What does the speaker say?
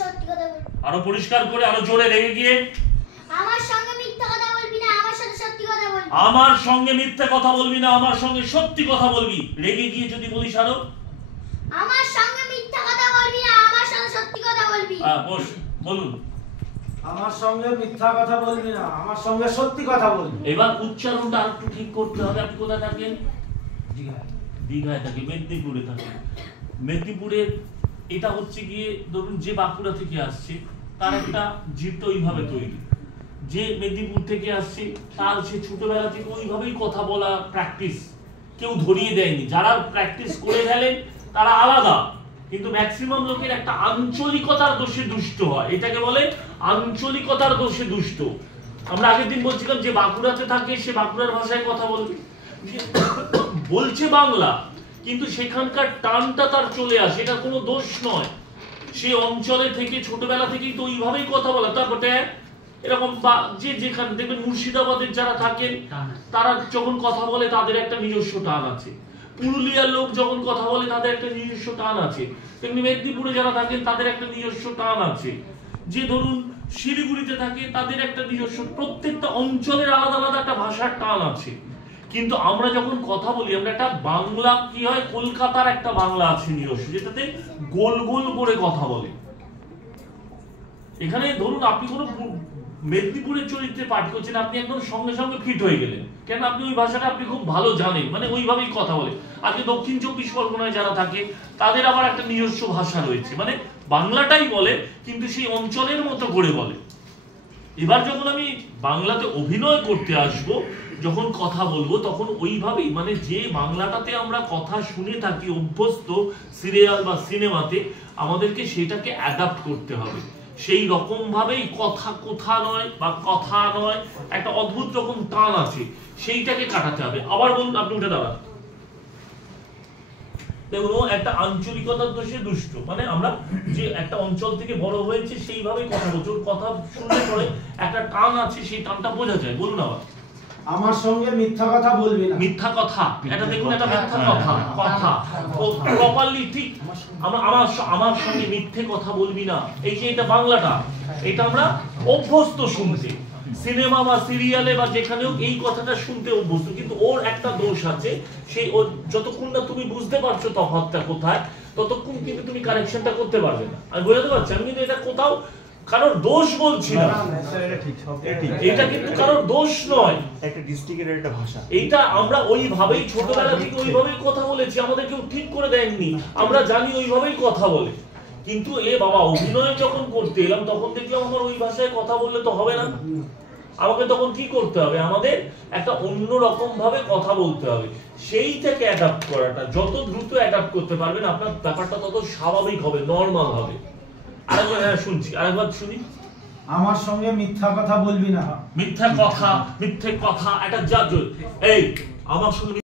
সত্যি কথা বলবি। আরো পরিষ্কার করে, আরো জোরে, রেগে গিয়ে। আমার সঙ্গে মিথ্যা কথা বলবি না, আমার সাথে সত্যি কথা বলবি। আমার সঙ্গে মিথ্যা কথা বলবি না, আমার সঙ্গে সত্যি কথা বলবি। রেগে গিয়ে যদি বলিস আরো, আমার সঙ্গে মিথ্যা কথা বলবি না, আমার সাথে সত্যি কথা বলবি। বস, বলুন। আমার সঙ্গে মিথ্যা কথা বলবি না, আমার সঙ্গে সত্যি কথা বলবি। এবার উচ্চারণটা আরেকটু ঠিক করতে হবে। আপনি কোথায় থাকেন? দীঘায় থাকে, মেদিনীপুরে থাকে। মেদিনীপুরের এটা হচ্ছে গিয়ে ধরুন যে বাঁকুড়া থেকে আসছে তার একটা জিভটা ওইভাবে তৈরি, যে মেদিনীপুর থেকে আসছে তার সে ছোটবেলা থেকে ওইভাবেই কথা বলা প্র্যাকটিস, কেউ ধরিয়ে দেয়নি। যারা প্র্যাকটিস করে গেলেন তারা আলাদা, কিন্তু ম্যাক্সিমাম লোকের একটা আঞ্চলিকতার দোষে দুষ্ট হয়, এটাকে বলে আঞ্চলিকতার দোষে দুষ্ট। আমরা আগের দিন বলছিলাম যে বাঁকুড়াতে থাকে সে বাঁকুড়ার ভাষায় কথা বলবে, বলছে বাংলা, কিন্তু সেখানকার টানটা তার চলে আসে, এটা কোনো দোষ নয়। সে অঞ্চলে থেকে ছোটবেলা থেকেই তো ওইভাবেই কথা বলা। তারপরে এরকম যে যেখানে দেখবেন মুর্শিদাবাদের যারা থাকেন তারা যখন কথা বলে তাদের একটা নিজস্ব টান আছে, পুরুলিয়ার লোক যখন কথা বলে তাদের একটা নিজস্ব টান আছে, তেমনি মেদিনীপুরে যারা থাকেন তাদের একটা নিজস্ব টান আছে, যে ধরুন শিলিগুড়িতে থাকে তাদের একটা নিজস্ব, প্রত্যেকটা অঞ্চলের আলাদা আলাদা একটা ভাষার টান আছে। কিন্তু আমরা যখন কথা বলি আমরা একটা বাংলা, কি হয়, কলকাতার একটা বাংলা আছে নিজস্ব, যেটাতে গোল গোল করে কথা বলে। এখানে ধরুন আপনি কোনো মেদিনীপুরের চরিত্রে পাঠ করছেন, আপনি একদম সঙ্গে সঙ্গে ফিট হয়ে গেলেন, কেন আপনি ওই ভাষাটা আপনি খুব ভালো জানেন, মানে ওইভাবেই কথা বলে। আজকে দক্ষিণ 24 পরগনায় যারা থাকে তাদের আবার একটা নিজস্ব ভাষা রয়েছে, মানে বাংলাটাই বলে কিন্তু সেই অঞ্চলের মতো করে বলে। এবার যখন আমি বাংলাতে অভিনয় করতে আসব, যখন কথা বলবো, তখন ওইভাবেই, মানে যে বাংলাটাতে আমরা কথা শুনে থাকি অভ্যস্ত সিরিয়াল বা সিনেমাতে, আমাদেরকে সেটাকে অ্যাডাপ্ট করতে হবে। সেই রকম ভাবেই কথা নয় বা কথা নয়, একটা অদ্ভুত রকম টান আছে, সেইটাকে কাটাতে হবে। আবার বলুন, আপনি উঠে দাঁড়ান। দেখুন, ও একটা আঞ্চলিকতার দোষে দুষ্ট, মানে আমরা যে একটা অঞ্চল থেকে বড় হয়েছে সেইভাবেই কথা বলছি, ওর কথা শুনলে পরে একটা টান আছে, সেই টানটা বোঝা যায়। বলুন আবার। আমার সঙ্গে মিথ্যা কথা বলবি না। মিথ্যা কথা, এটা দেখুন, এটা মিথ্যা কথা, কথা প্রপারলি ঠিক। আমার সঙ্গে মিথ্যে কথা বলবি না, এই যে এটা বাংলাটা, এটা আমরা অভ্যস্ত শুনতে, সিনেমা বা সিরিয়ালে বা যেখানেও এই কথাটা শুনতে অভ্যস্ত। কিন্তু ওর একটা দোষ আছে, সেই ও যতক্ষণ না তুমি বুঝতে পারছো তফাৎটা কোথায়, ততক্ষণ কিন্তু তুমি কারেকশনটা করতে পারবে না। আমি বোঝাতে পারছি? আমি কিন্তু এটা কোথাও কারোর দোষ বলছি না, এটা কিন্তু কারোর দোষ নয়, একটা ডিস্ট্রিক্টের একটা ভাষা। এইটা আমরা ওইভাবেই ছোটবেলা থেকে ওইভাবেই কথা বলেছি, আমাদের কেউ ঠিক করে দেয়নি, আমরা জানি ওইভাবেই কথা বলে। কিন্তু বাবা, অভিনয় যখন করতে এলাম তখন দেখলাম আমার ওই ভাষায় কথা বললে তো হবে না, আমাকে তখন কি করতে হবে, আমাদের একটা অন্য রকম ভাবে কথা বলতে হবে। সেইটাকে অ্যাডাপ্ট করাটা যত দ্রুত অ্যাডাপ্ট করতে পারবেন, আপনার ব্যাপারটা তত স্বাভাবিক হবে, নর্মাল হবে। আরেকবার, হ্যাঁ শুনছি, আরেকবার শুনি। আমার সঙ্গে মিথ্যা কথা বলবি না। মিথ্যা কথা, মিথ্যে কথা, এটা যা, এই আমার সঙ্গে